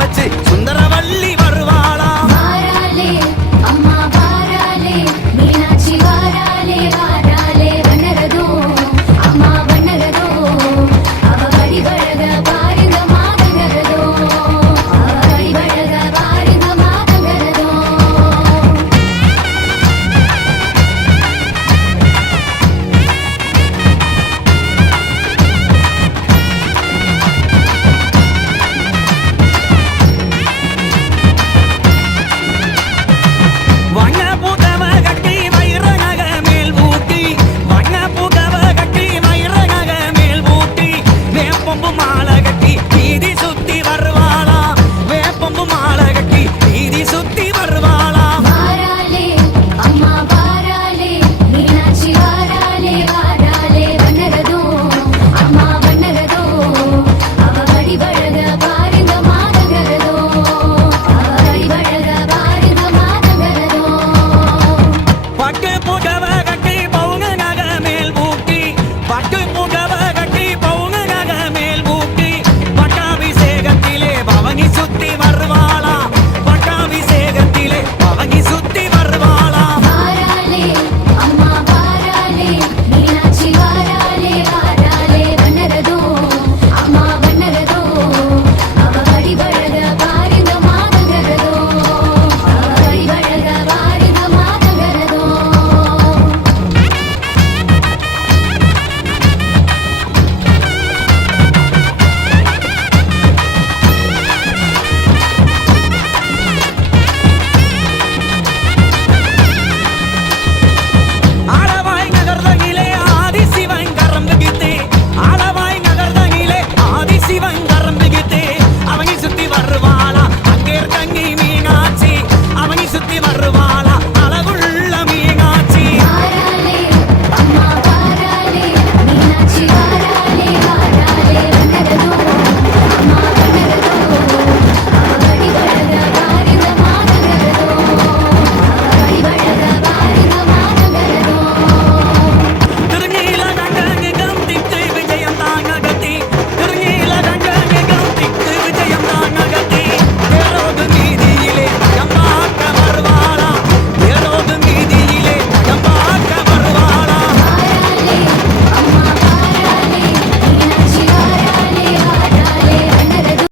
வச்சு